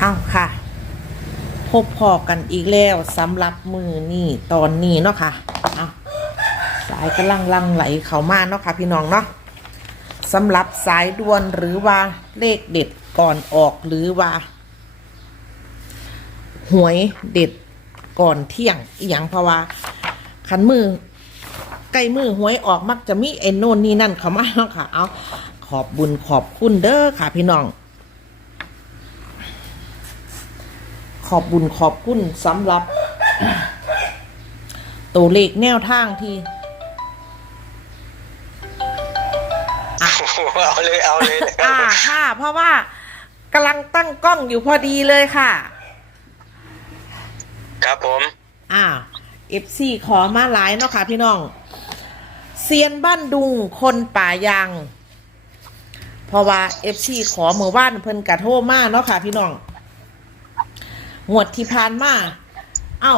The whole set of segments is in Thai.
เอาค่ะ พบพอกันอีกแล้วสำหรับมือนี่ตอนนี้เนาะค่ะเอาสายกำลังลังไหลเข้ามาเนาะค่ะ พี่น้องเนาะสำหรับสายด่วนหรือว่าเลขเด็ดก่อนออกหรือว่าหวยเด็ดก่อนเที่ยงอีหยังเพราะว่าขันมือใกล้มือหวยออกมักจะมีไอ้โน่นนี่นั่นเข้ามาเนาะค่ะ เอาขอบบุญขอบคุณเด้อค่ะ พี่น้อง ขอบบุญขอบคุณสำหรับ ตัวเลขแนวทางที่เอาเลยเอาเลยนะครัอ่าบค่ะเพราะว่ากำลังตั้งกล้องอยู่พอดีเลยค่ะ ครับผมอ่าเอฟซีขอมาหลายเนาะค่ะพี่น้องเซียนบ้านดุงคนป่ายางเพราะว่าเอฟซีขอเมื่อว่านเพิ่นกระโทรมาเนาะค่ะพี่น้อง งวดที่ผ่านมา เอ้า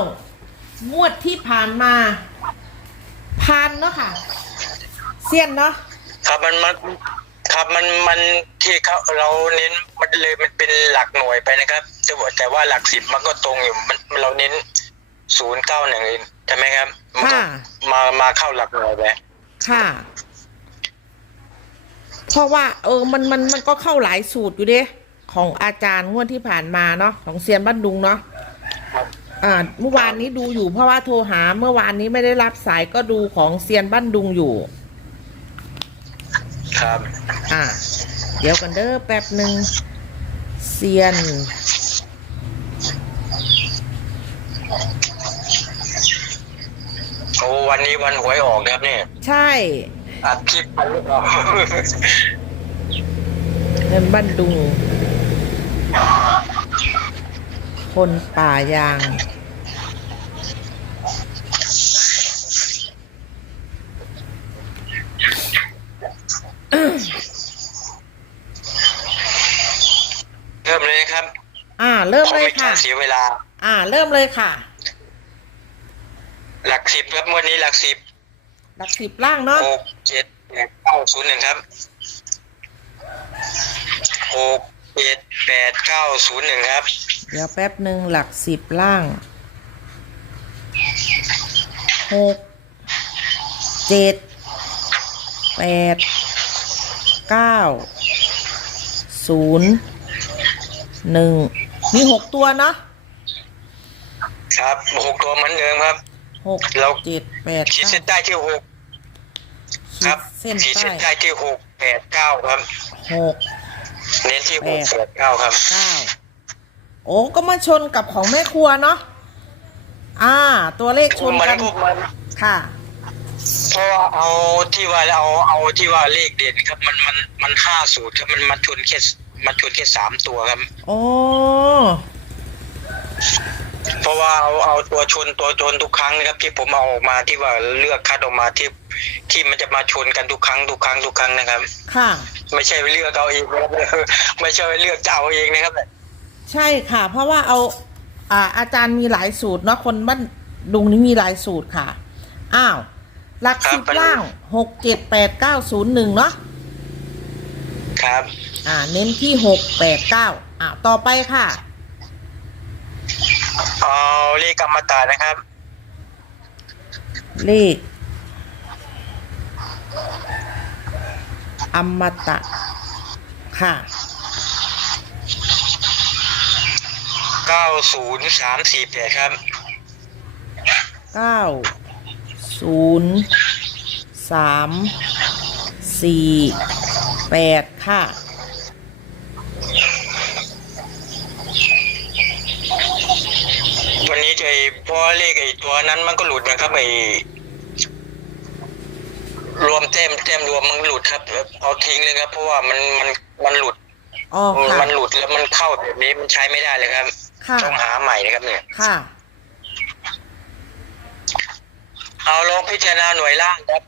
งวดที่ผ่านมาผ่านเนาะค่ะเซียนเนาะครับมันมันครับมันมันที่เขาเราเน้นมันเลยมันเป็นหลักหน่วยไปนะครับแต่ว่าแต่ว่าหลักสิบมันก็ตรงอยู่มันเราเน้นศูนย์เก้าหนึ่งใช่ไหมครับมันก็ค่ะ มามาเข้าหลักหน่วยไปค่ะ เพราะว่า เออ มันมันมันก็เข้าหลายสูตรอยู่เด้ ของอาจารย์งวดที่ผ่านมาเนาะของเซียนบ้านดุงเนาะครับอ่าเมื่อวานนี้ดูอยู่เพราะว่าโทรหาเมื่อวานนี้ไม่ได้รับสายก็ดูของเซียนบ้านดุงอยู่ ครับ อ่า เดี๋ยวกันเด้อแป๊บหนึ่งเซียน โอ้วันนี้วันหวยออกนะครับเนี่ยใช่อัดคลิปไปหรือเปล่าเงินบ้านดุง คนป่ายาง เริ่มเลยนะครับอ่า เริ่มขอเลยไม่กาค่ะรเสียเวลา อ่า เริ่มเลยค่ะ หลักสิบครับวันนี้หลักสิบหลักสิบล่างเนาะหกเจ็ดแปดเก้าศูนย์หนึ่งครับหกเจ็ดแปดเก้าศูนย์หนึ่งครับ เดี๋ยวแป๊บหนึ่งหลักสิบล่างหกเจ็ดแปดเก้าศูนย์หนึ่งมีหกตัวเนาะครับหกตัวเหมือนเดิมครับหกเราเจ็ดแปดขีดเก้าเส้นใต้ที่หกขีครัดบเส้นขีดใต้เส้นใต้ที่หกแปดเก้าครับหกเน้นที่หกแปดแปดเก้าครับเก้า โอ้ก็มาชนกับของแม่ครัวเนาะอ่า ตัวเลขชนมันกันพวกมันค่ะ เพราะว่าเอาที่ว่าเอาเอาที่ว่าเลขเด่นครับมันมันมันห้าสูตรครับมันมันชนแค่มันชนแค่สามตัวครับ โอ้เพราะว่าเอาเอาตัวชนตัวชนทุกครั้งนะครับ ที่ผมเอาออกมาที่ว่าเลือกคัดออกมาที่ที่มันจะมาชนกันทุกครั้งทุกครั้งทุกครั้งนะครับ ค่ะ ไม่ใช่เลือกเอาเองนะครับไม่ใช่เลือกจะเอาเองนะครับ ใช่ค่ะ เพราะว่าเอาอ่าอาจารย์มีหลายสูตรเนาะคนบ้านดุงนี่มีหลายสูตรค่ะ อ้าวหลักครับสิบมันล่างหกเจ็ดแปดเก้าศูนย์หนึ่งเนาะครับ อ่า เน้นที่หกแปดเก้าอ่าต่อไปค่ะ เอาเลขกรรมตานะครับ เลข อมตะ ค่ะ เก้าศูนย์สามสี่แปดครับ เก้าศูนย์สามสี่แปดค่ะ วันนี้จะไอ้เพราะเลขไอ้ตัวนั้นมันก็หลุดนะครับไอ้รวมเต็มเต็มรวมมันหลุดครับเอาทิ้งเลยครับ เพราะว่ามันมันมันหลุด อ๋อค่ะ มันหลุดแล้วมันเข้าแบบนี้มันใช้ไม่ได้เลยครับ ค่ะ ต้องหาใหม่นะครับเนี่ย ค่ะ เอาลองพิจารณาหน่วยล่างครับ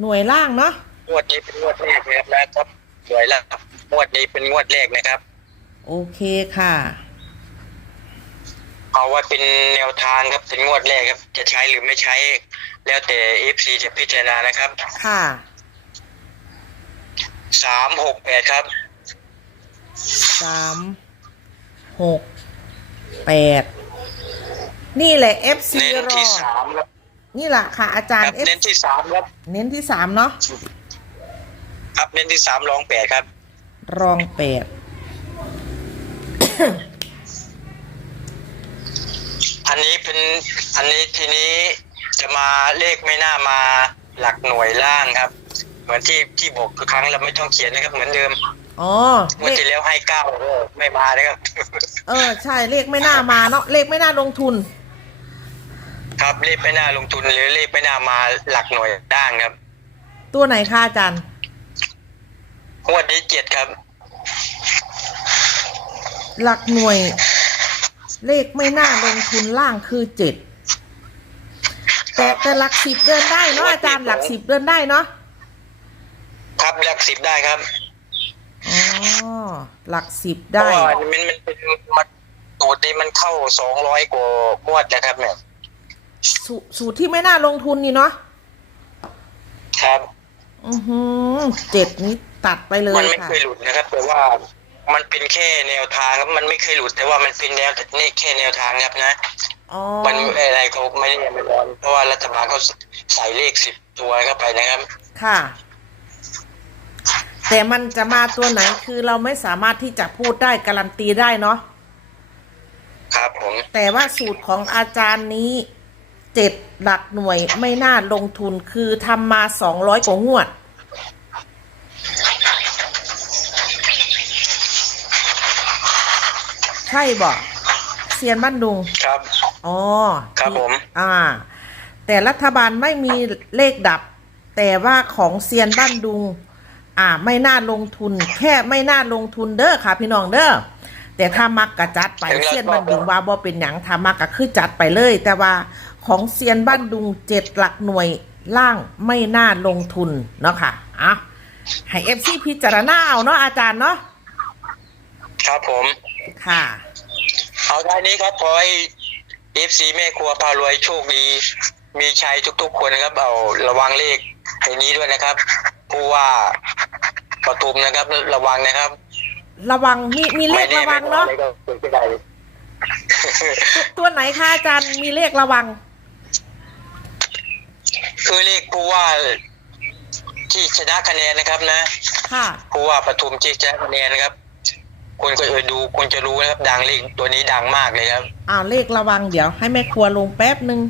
หน่วยล่างเนาะ งวดนี้เป็นงวดแรกนะครับนะครับหน่วยล่างงวดนี้เป็นงวดแรกนะครับ โอเคค่ะ เอาไว้เป็นแนวทางครับเป็นงวดแรกครับ จะใช้หรือไม่ใช้ แล้วแต่เอฟซีจะพิจารณานะครับค่ะ สามหกแปดครับ สามหหก แปดนี่แหละ FC เน้นรอที่สามครับนี่แหละค่ะ อาจารคย์รับ F เน้นที่สามครับเน้นที่สามเนาะครับเน้นที่สามรองแปดครับ รองแปด อันนี้เป็นอันนี้ทีนี้จะมาเลขไม่น่ามาหลักหน่วยล่างครับ เหมือนที่ที่บอกทุกครั้งเราไม่ต้องเขียนนะครับ เหมือนเดิม อ๋อเมื่อเลขที่แล้วให้เก้าไม่มานะครับ เออใช่เลขไม่น่ามาเนาะเลขไม่น่าลงทุน ครับเลขไม่น่าลงทุนหรือเลขไม่น่ามาหลักหน่วยล่างครับตัวไหนคะอาจารย์งวดนี้เจ็ดครับ หลักหน่วย เลขไม่น่าลงทุนล่างคือเจ็ดแต่แต่หลักสิบเดินได้เนาะอาจารย์หลักสิบเดินได้เนาะครับหลักสิบได้ครับอ๋อ หลักสิบเพได้ ราะว่ามันมันเป็นมันตูดนี้มันเข้าสองร้อยกว่างวดนะครับ เนี่ยสสูตรที่ไม่น่าลงทุนนี่เนาะครับ อือหือเจ็ดนี้ตัดไปเลยมันไม่ค่ะ เคยหลุดนะครับ แต่ว่ามันเป็นแค่แนวทางครับมันไม่เคยหลุด แต่ว่ามันเป็นแนวนี่แค่แนวทางครับนะ อ๋อ มันอะไรเขาไม่ได้ไม่ร้อนเพราะว่ารัฐบาลเขาใส่เลขสิบตัวเข้าไปนะครับ ค่ะ แต่มันจะมาตัวไหนคือเราไม่สามารถที่จะพูดได้การันตีได้เนาะครับผมแต่ว่าสูตรของอาจารย์นี้เจ็ดหลักหน่วยไม่น่าลงทุนคือทำมาสองร้อยกว่างวด ใช่บอกเซียนบ้านดุงครับอ๋อครับผม อ่า แต่รัฐบาลไม่มีเลขดับ แต่ว่าของเซียนบ้านดุง อ่าไม่น่าลงทุน แค่ไม่น่าลงทุนเด้อค่ะ พี่น้องเด้อแต่ถ้ามักกะจัดไปเซียนบ้านดุงว่าบ่เป็นหยังถ้ามักกะคือจัดไปเลย แต่ว่าของเซียนบ้านดุงเจ็ดหลักหน่วยล่างไม่น่าลงทุนเนาะค่ะอะให้เอฟซีพิจารณาเอาเนาะอาจารย์เนาะครับผมค่ะ เอาด้านนี้ครับขอให้เอฟซีแม่ครัวพารวยโชคดี มีชัยทุกๆคนนะครับ เอาระวังเลขไอ้นี้ด้วยนะครับผู้ว่า ปทุมนะครับ ระวังนะครับ ระวังมีมีเลขระวังเนาะ ไม่แไม่ก็เป็นไปได้ตัวไหนคะอาจารย์มีเลขระวัง คือเลขผู้ว่าที่ชนะคะแนนนะครับนะ ค่ะ ผู้ว่าปทุมที่ชนะคะแนนนะครับ คุณก็เออดูคุณจะรู้นะครับ ดังเลขตัวนี้ดังมากเลยครับ อ่าเลขระวังเดี๋ยว ให้แม่ครัวลงแป๊บหนึ่ง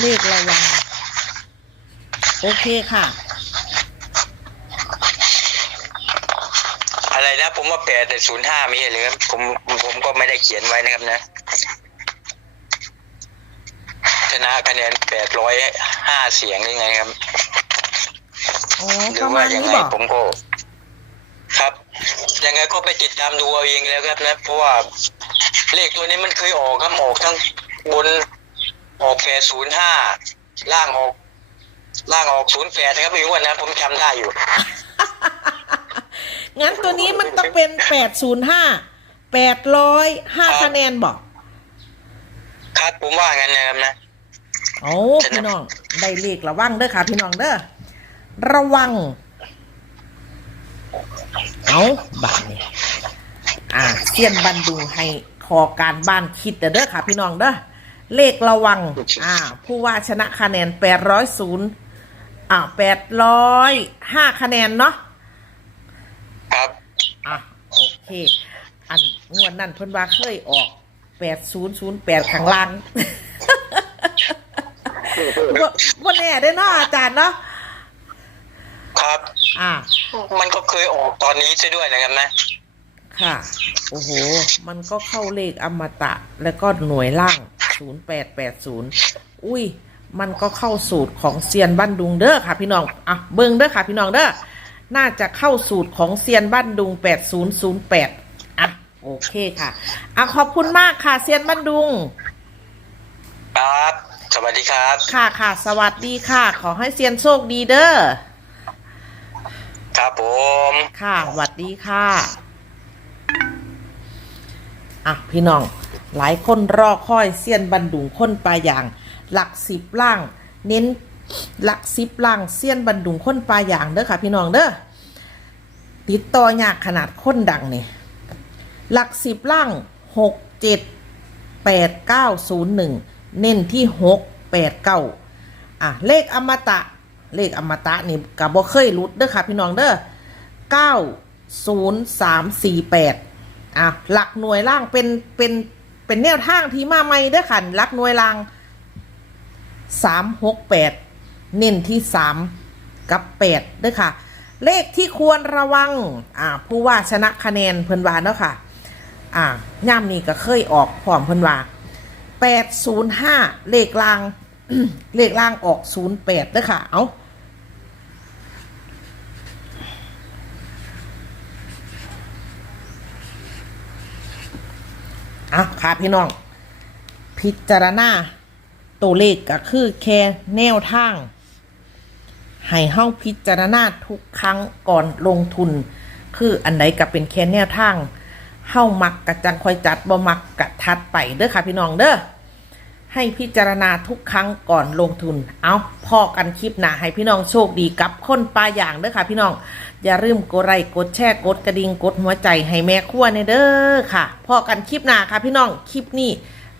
เลขระวัง โอเคค่ะ อะไร นะผมว่าแปดศูนย์ห้าไม่ใช่เลยครับผมผมก็ไม่ได้เขียนไว้นะครับนะชนะคะแนนแปดร้อยห้าเสียงยังไงครับอ๋อหปรือระมาว่าณยังนี้ไงบอกผมก็ ครับ ยังไงก็ไปติดตามดูเอาเองแล้วครับนะเพราะว่าเลขตัวนี้มันเคยออกครับออกทั้งบนออกแปดศูนย์ห้าล่างออก ล่างออกศูนย์แปดนะครับพี่อ้วันนะผมจำได้อยู่ งั้นตัวนี้มันต้องเป็นแปดศูนย์ห้าแปดร้อยห้าครับคะแนนบอกครับผมว่างั้นนะครับนะโอ้พี่น้อง ได้เลขระวังเด้อค่ะ พี่น้องเด้อระวัง เอาบาทนี่อ่าเซียนบันดุงให้ขอการบ้านคิดเด้อเด้อค่ะ พี่น้องเด้อเลขระวัง อ่า ผู้ว่าชนะคะแนนแปดร้อยศูนย์อ่าแปดร้อยห้าคะแนนเนาะ ครับ อะ โอ เค อันงวดนั่นเพิ่นว่าเคยออกแปดศูนย์ศูนย์แปดข้างล่างว่าว่าแน่ได้อเนาะอาจารย์เนาะครับ อ่า มันก็เคยออกตอนนี้ซะด้วยนะครับนะ ค่ะ โอ้โห มันก็เข้าเลขอมตะ แล้วก็หน่วยล่าง 0880 อุ้ย มันก็เข้าสูตรของเซียนบ้านดุงเด้อค่ะพี่น้อง อะ เบิ่งเด้อค่ะพี่น้องเด้อ น่าจะเข้าสูตรของเซียนบ้านดุง 8008 อะ โอเคค่ะ อะ ขอบคุณมากค่ะ เซียนบ้านดุง ครับ สวัสดีครับ ค่ะค่ะ สวัสดีค่ะ ขอให้เซียนโชคดีเด้อ ครับผม ค่ะ สวัสดีค่ะ อะ พี่น้อง หลายคนรอคอยเซียนบันดุงค้นปลายาง หลักสิบล่าง เน้น หลักสิบล่างเซียนบันดุงค้นปลายางเด้อค่ะพี่น้องเด้อติดต่อยากขนาดค้นดังเนี่ยหลักสิบล่างหกเจ็ดแปดเก้าศูนย์หนึ่งเน้นที่หกแปดเก้าอะเลขอมตะเลขอมตะนี่กับบ่เคยรุดเด้อค่ะพี่น้องเด้อเก้าศูนย์สามสี่แปดอะหลักหน่วยล่างเป็นเป็นเป็นแนวทางที่มาใหม่เด้อค่ะหลักหน่วยล่างสามหกแปด เน้นที่สามกับแปดเด้อค่ะ เลขที่ควรระวัง อ่า ผู้ว่าชนะคะแนนเพิ่นว่าเนาะค่ะ อ่าย่ามนี้ก็เคยออกพร้อมเพิ่นว่าแปดศูนย์ห้าเลขล่าง เลขล่างออกศูนย์แปดเด้อค่ะ เอาอะค่ะพี่น้อง พิจารณาตัวเลขก็คือแค่แนวทาง ให้เฮาพิจารณาทุกครั้งก่อนลงทุน คืออันไหนก็เป็นแค่แนวทางเฮามักกะจังคอยจัดบ่มักกะทัดไปเด้อค่ะพี่น้องเด้อให้พิจารณาทุกครั้งก่อนลงทุน เอาพอกันคลิปหน้าให้พี่น้องโชคดีกับคนปลาอย่างเด้อค่ะ พี่น้อง อย่าลืมกดไลค์กดแชร์กดกระดิ่งกดหัวใจให้แม่ครัวในเด้อค่ะ พอกันคลิปหนาค่ะพี่น้อง คลิปนี้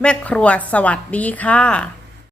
แม่ครัวสวัสดีค่ะ